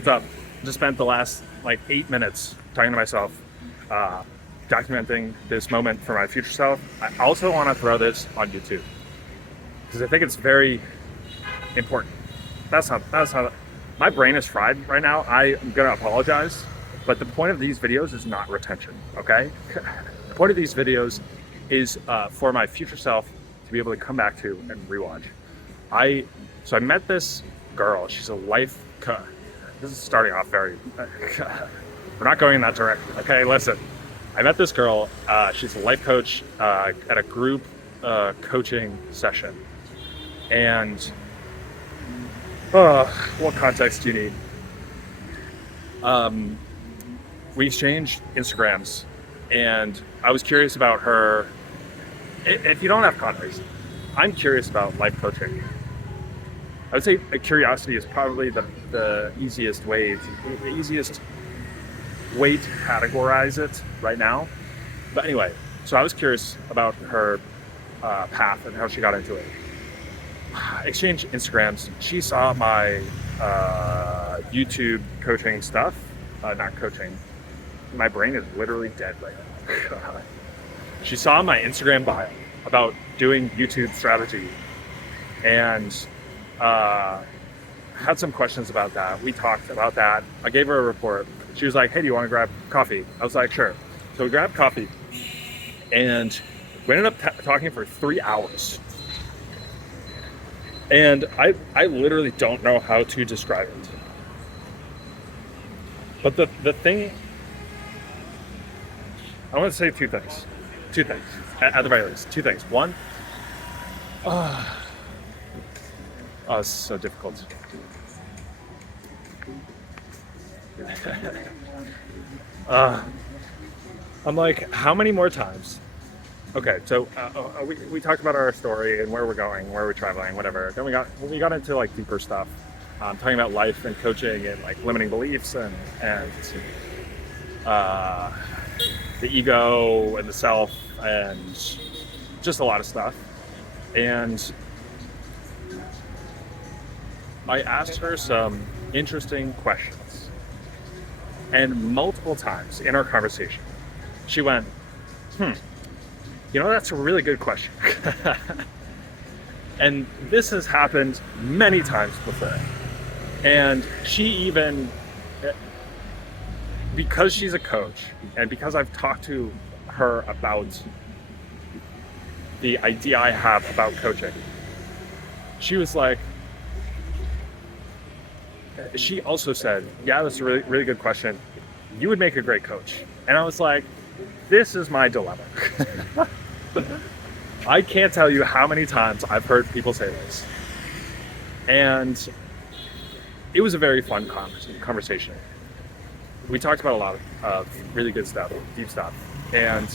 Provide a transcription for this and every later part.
What's up? Just spent the last like 8 minutes talking to myself, uh, documenting this moment for my future self. I also want to throw this on YouTube because I think it's very important. That's not. My brain is fried right now. I am gonna apologize, but the point of these videos is not retention. Okay, the point of these videos is for my future self to be able to come back to and rewatch. I met this girl. She's a life. This is starting off very. We're not going in that direction. Okay, listen. I met this girl. She's a life coach at a group coaching session, and what context do you need? We exchanged Instagrams, and I was curious about her. If you don't have context, I'm curious about life coaching. I would say curiosity is probably the easiest way to categorize it right now. But anyway, so I was curious about her path and how she got into it. Exchange Instagrams. She saw my YouTube coaching stuff. Not coaching. My brain is literally dead right now. She saw my Instagram bio about doing YouTube strategy and had some questions about that. We talked about that. I gave her a report. She was like, hey, do you want to grab coffee? I was like, sure. So we grabbed coffee and we ended up talking for 3 hours. And I literally don't know how to describe it. But the thing, I want to say two things. At the very least, two things. One, it's so difficult. I'm like, how many more times? Okay, so we talked about our story and where we're going, where we're traveling, whatever. Then we got into like deeper stuff, talking about life and coaching and like limiting beliefs and the ego and the self and just a lot of stuff. And I asked her some interesting questions. And multiple times in our conversation, she went, that's a really good question. And this has happened many times before. And she even, because she's a coach and because I've talked to her about the idea I have about coaching, she was like, she also said, yeah, that's a really, really good question. You would make a great coach. And I was like, this is my dilemma. I can't tell you how many times I've heard people say this. And it was a very fun conversation. We talked about a lot of really good stuff, deep stuff. And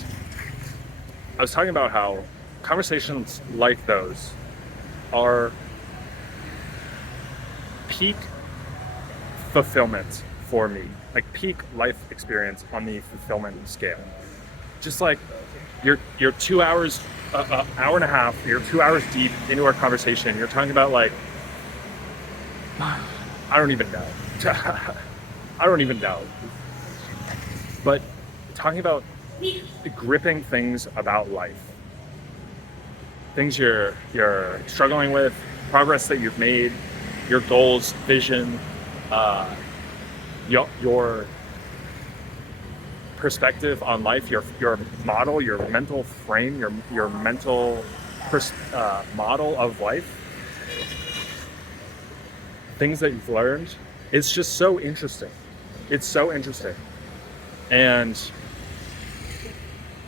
I was talking about how conversations like those are peak fulfillment for me, like peak life experience on the fulfillment scale. Just like you're 2 hours, hour and a half, you're 2 hours deep into our conversation. You're talking about like, I don't even know. I don't even know. But talking about gripping things about life, things you're struggling with, progress that you've made, your goals, vision, your perspective on life, your model, your mental frame, your mental model of life, things that you've learned. It's just so interesting. It's so interesting. And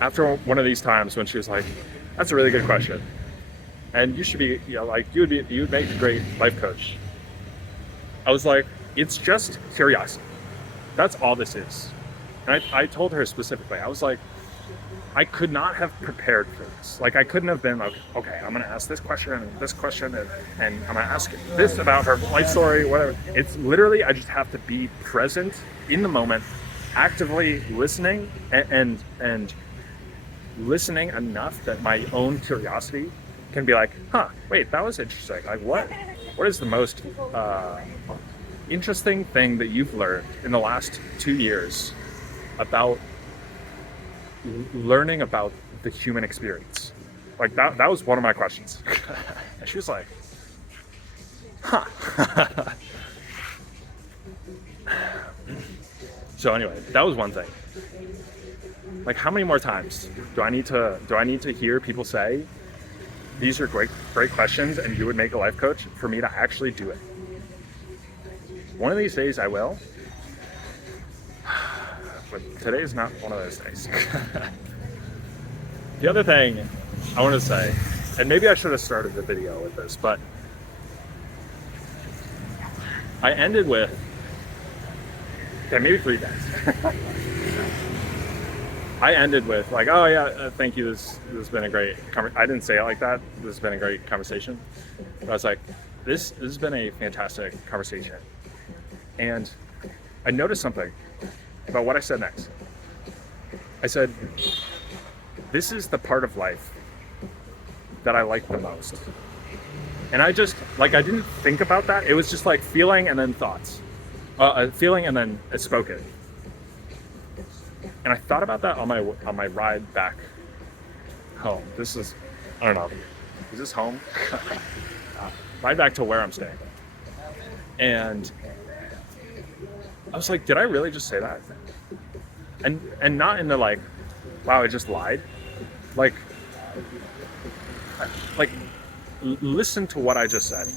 after one of these times when she was like, that's a really good question. And you should be, you would make a great life coach. I was like, it's just curiosity. That's all this is. And I told her specifically, I was like, I could not have prepared for this. Like, I couldn't have been like, okay, I'm going to ask this question and this question, and I'm going to ask this about her life story, whatever. It's literally, I just have to be present in the moment, actively listening and listening enough that my own curiosity can be like, wait, that was interesting. Like, what is the most interesting thing that you've learned in the last 2 years about learning about the human experience? Like that was one of my questions. And she was like, huh. So anyway, that was one thing. Like, how many more times do I need to hear people say, these are great questions and you would make a life coach, for me to actually do it? One of these days I will. But today is not one of those days. The other thing I want to say, and maybe I should have started the video with this, but I ended with, okay, maybe 3 days. I ended with like, oh yeah, thank you. This has been a great conversation. I didn't say it like that. This has been a great conversation. But I was like, this has been a fantastic conversation. And I noticed something about what I said next. I said, this is the part of life that I like the most. And I just, like, I didn't think about that. It was just like feeling and then thoughts. Feeling and then spoken. And I thought about that on my ride back home. This is, I don't know, is this home? Ride back to where I'm staying. And I was like, did I really just say that? And not in the like, wow, I just lied. Like listen to what I just said.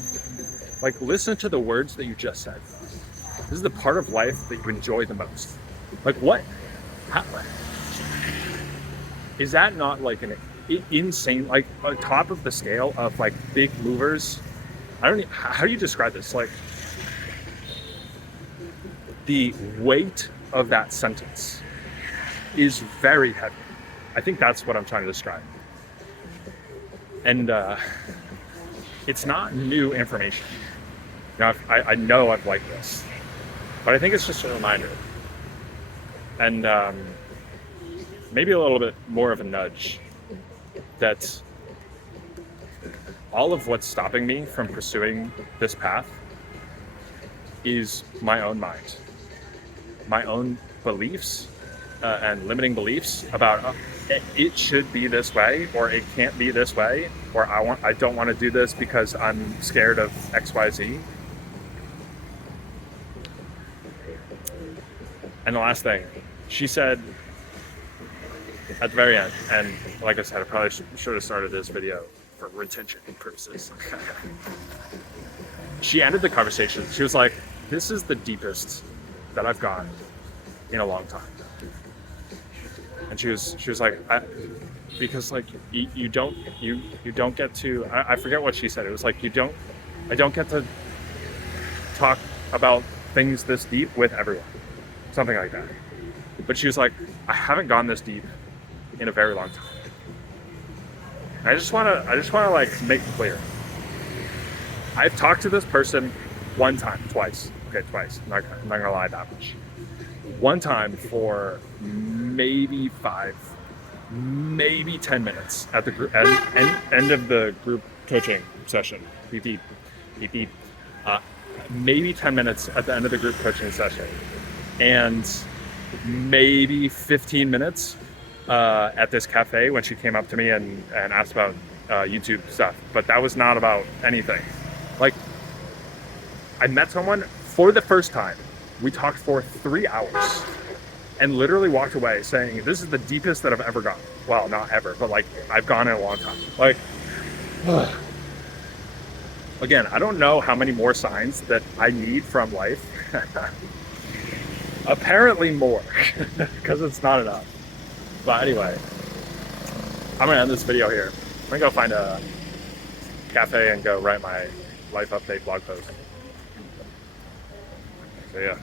Like, listen to the words that you just said. This is the part of life that you enjoy the most. Like, what? How, is that not like an insane, like on top of the scale of like big movers? I don't. How do you describe this? Like, the weight of that sentence is very heavy. I think that's what I'm trying to describe. And it's not new information. You know, I know I've liked this, but I think it's just a reminder. And maybe a little bit more of a nudge that all of what's stopping me from pursuing this path is my own mind, my own beliefs and limiting beliefs about it should be this way, or it can't be this way, or I don't want to do this because I'm scared of XYZ. And the last thing she said at the very end, and like I said, I probably should have started this video for retention purposes. She ended the conversation. She was like, this is the deepest that I've gone in a long time. And she was like, because like you don't get to, I forget what she said. It was like, I don't get to talk about things this deep with everyone. Something like that. But she was like, I haven't gone this deep in a very long time. And I just wanna like make it clear. I've talked to this person one time, twice. Okay, twice. I'm not gonna lie that much. One time for maybe 5, maybe 10 minutes at the end of the group coaching session. Beep beep, beep beep. Maybe 10 minutes at the end of the group coaching session, and maybe 15 minutes at this cafe when she came up to me and asked about YouTube stuff. But that was not about anything. Like, I met someone for the first time. We talked for 3 hours and literally walked away saying, this is the deepest that I've ever gone. Well, not ever, but like I've gone in a long time. Like, again, I don't know how many more signs that I need from life. Apparently more, because it's not enough. But anyway, I'm gonna end this video here. I'm gonna go find a cafe and go write my life update blog post. So yeah.